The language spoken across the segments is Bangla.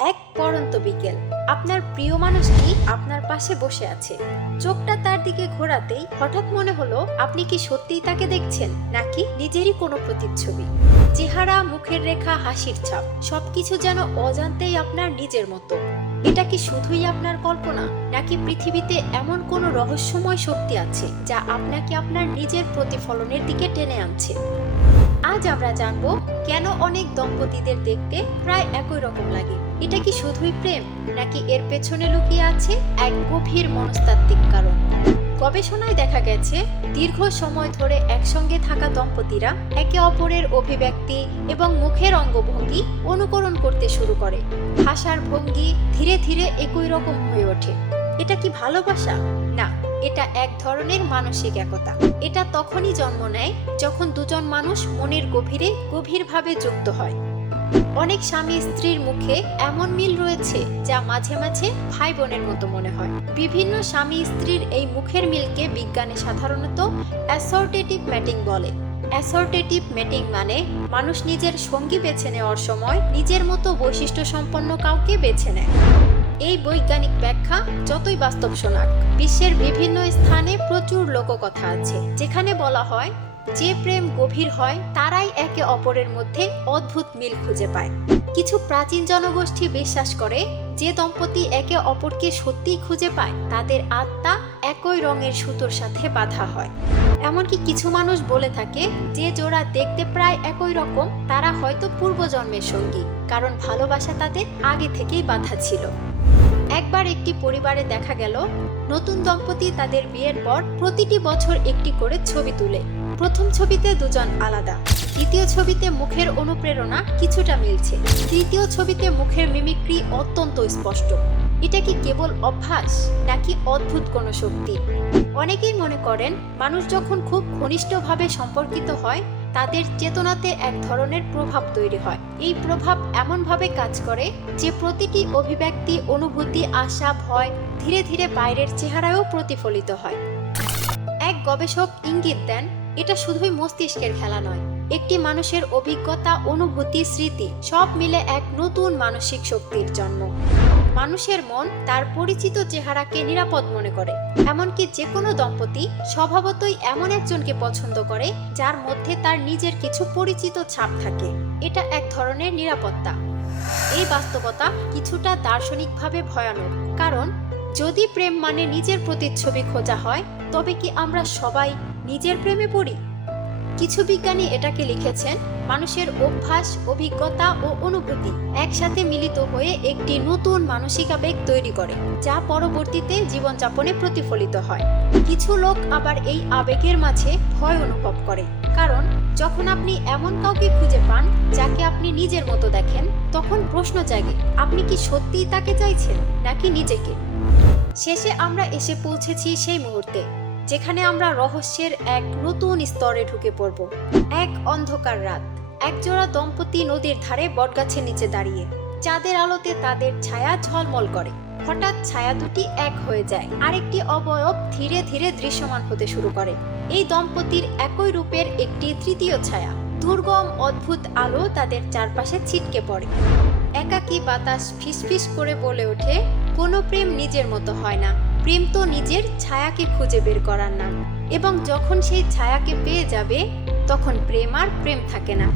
এক পড়ন্ত বিকেল, আপনার প্রিয় মানুষটি আপনার পাশে বসে আছে। চোখটা তার দিকে ঘোরাতেই হঠাৎ মনে হলো আপনি কি সত্যিই তাকে দেখছেন, নাকি নিজেরই কোনো প্রতিচ্ছবি। চেহারা, মুখের রেখা, হাসির ছাপ সবকিছু যেন অজান্তেই আপনার নিজের মতো। এটা কি শুধুই আপনার কল্পনা, নাকি পৃথিবীতে এমন কোনো রহস্যময় শক্তি আছে যা আপনাকে আপনার নিজের প্রতিফলনের দিকে টেনে আনছে? আজ আমরা জানবো কেন অনেক দম্পতিদের দেখতে প্রায় একই রকম লাগে। এটা কি শুধুই প্রেম, নাকি এর পেছনে লুকিয়ে আছে এক গভীর মনস্তাত্ত্বিক কারণ? গবেষণায় দেখা গেছে দীর্ঘ সময় ধরে একসঙ্গে থাকা দম্পতিরা একে অপরের অভিব্যক্তি এবং মুখের অঙ্গভঙ্গি অনুকরণ করতে শুরু করে। ভাষার ভঙ্গি ধীরে ধীরে একই রকম হয়ে ওঠে। এটা কি ভালোবাসা? না, এটা এক ধরনের মানসিক একতা। এটা তখনই জন্ম নেয় যখন দুজন মানুষ মনের গভীরভাবে যুক্ত হয়। অনেক স্বামী স্ত্রীর মুখে এমন মিল রয়েছে যা মাঝে মাঝে ভাই বোনের মতো মনে হয়। বিভিন্ন স্বামী স্ত্রীর এই মুখের মিলকে বিজ্ঞানে সাধারণত অ্যাসর্টেটিভ ম্যাটিং বলে। অ্যাসর্টেটিভ ম্যাটিং মানে মানুষ নিজের সঙ্গী বেছে নেওয়ার সময় নিজের মতো বৈশিষ্ট্য সম্পন্ন কাউকে বেছে নেয়। এই বৈজ্ঞানিক ব্যাখ্যা যতই বাস্তব শোনাক, বিশ্বের বিভিন্ন স্থানে প্রচুর লোককথা আছে যেখানে বলা হয় যে প্রেম গভীর হয় তারাই একে অপরের মধ্যে অদ্ভুত মিল খুঁজে পায়। কিছু প্রাচীন জনগোষ্ঠী বিশ্বাস করে যে দম্পতি একে অপরকে সত্যিই খুঁজে পায় তাদের আত্মা একই রঙের সুতোর সাথে বাঁধা হয়। এমনকি কিছু মানুষ বলে থাকে যে জোড়া দেখতে প্রায় একই রকম তারা হয়তো পূর্বজন্মের সঙ্গী, কারণ ভালোবাসা তাদের আগে থেকেই বাঁধা ছিল। একবার একটি পরিবারে দেখা গেল নতুন দম্পতি তাদের বিয়ের পর প্রতিটি বছর একটি করে ছবি তুলে। প্রথম ছবিতে দুজন আলাদা, দ্বিতীয় ছবিতে মুখের অনুপ্রেরণা কিছুটা মিলছে, তৃতীয় ছবিতে মুখের মিমিক্রি অত্যন্ত স্পষ্ট। এটা কি কেবল অভ্যাস, নাকি অদ্ভুত কোনো শক্তি? অনেকেই মনে করেন মানুষ যখন খুব ঘনিষ্ঠভাবে সম্পর্কিত হয় তাদের চেতনাতে এক ধরনের প্রভাব তৈরি হয়। এই প্রভাব এমনভাবে কাজ করে যে প্রতিটি অভিব্যক্তি, অনুভূতি, আশা, ভয় ধীরে ধীরে বাইরের চেহারায়ও প্রতিফলিত হয়। এক গবেষক ইঙ্গিত দেন এটা শুধুই মস্তিষ্কের খেলা নয়, একটি মানুষের অভিজ্ঞতা, অনুভূতি, স্মৃতি সব মিলে এক নতুন মানসিক শক্তির জন্ম। মানুষের মন তার পরিচিত চেহারাকে নিরাপদ মনে করে। এমনকি যে কোনো দম্পতি স্বভাবতই এমন একজনকে পছন্দ করে যার মধ্যে তার নিজের কিছু পরিচিত ছাপ থাকে। এটা এক ধরনের নিরাপত্তা। এই বাস্তবতা কিছুটা দার্শনিকভাবে ভয়ানক, কারণ যদি প্রেম মানে নিজের প্রতিচ্ছবি খোঁজা হয়, তবে কি আমরা সবাই নিজের প্রেমে পড়ি? কিছু বিজ্ঞানী এটাকে লিখেছেন মানুষের অভ্যাস, অভিজ্ঞতা ও অনুভূতি একসাথে মিলিত হয়ে একটি নতুন মানসিক আবেগ তৈরি করে, যা পরবর্তীতে জীবনযাপনে প্রতিফলিত হয়। কিছু লোক আবার এই আবেগের মাঝে ভয় অনুভব করে, কারণ যখন আপনি এমন কাউকে খুঁজে পান যাকে আপনি নিজের মতো দেখেন, তখন প্রশ্ন জাগে আপনি কি সত্যিই তাকে চাইছেন, নাকি নিজেকে? শেষে আমরা এসে পৌঁছেছি সেই মুহূর্তে যেখানে আমরা রহস্যের এক নতুন স্তরে ঢুকে পড়ব। এক অন্ধকার রাত, একজোড়া দম্পতি নদীর ধারে বটগাছের নিচে দাঁড়িয়ে। চাঁদের আলোতে তাদের ছায়া ঝলমল করে। হঠাৎ ছায়া দুটি এক হয়ে যায়, আরেকটি অবয়ব ধীরে ধীরে দৃশ্যমান হতে শুরু করে। এই দম্পতির একই রূপের একটি তৃতীয় ছায়া। দুর্গম অদ্ভুত আলো তাদের চারপাশে ছিটকে পড়ে। একাকী বাতাস ফিসফিস করে বলে ওঠে, কোনো প্রেম নিজের মতো হয় না, প্রেম তো নিজের ছায়াকে খুঁজে বের করার নাম। এবং যখন সেই ছায়াকে পেয়ে যাবে, তখন প্রেম আর প্রেম থাকে না।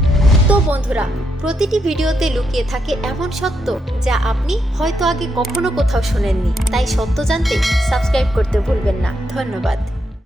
তো বন্ধুরা, প্রতিটি ভিডিওতে লুকিয়ে থাকে এমন সত্য যা আপনি হয়তো আগে কখনো কোথাও শোনেননি। তাই সত্য জানতে সাবস্ক্রাইব করতে ভুলবেন না। ধন্যবাদ।